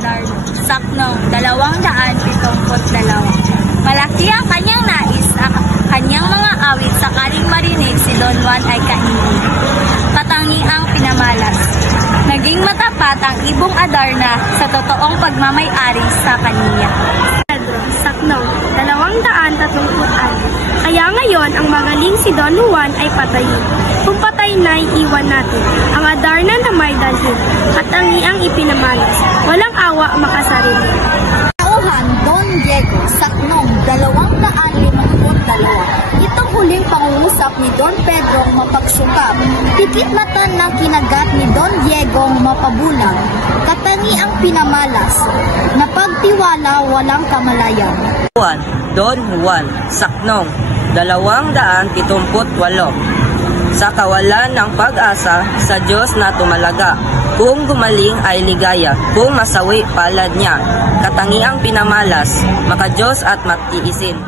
Adarno, Saknong 272. Malaki ang kanyang nais sa kanyang mga awit, sakaling marinig si Don Juan ay kainin. Katangiang pinamalas. Naging matapat ang Ibong Adarna sa totoong pagmamay-ari sa kaniya. Pedro, Saknong 236. Kaya ngayon ang magaling si Don Juan ay patayin. Kung patay na, iiwan natin ang Adarna na may dalhin, katangiang ipinamalas. Walang awa makasarili. Tauhan Don Diego, Saknong 252. Itong huling pangungusap ni Don Pedro mapagsukap. Pikit mata ng kinagat ni Don Diego mapabulang. Katangiang pinamalas. Napagtiwala walang kamalayan. Don Juan, Saknong 278. Sa kawalan ng pag-asa sa Diyos na tumalaga, kung gumaling ay ligaya, kung masawi palad niya, katangiang pinamalas, maka-Diyos at matiisin.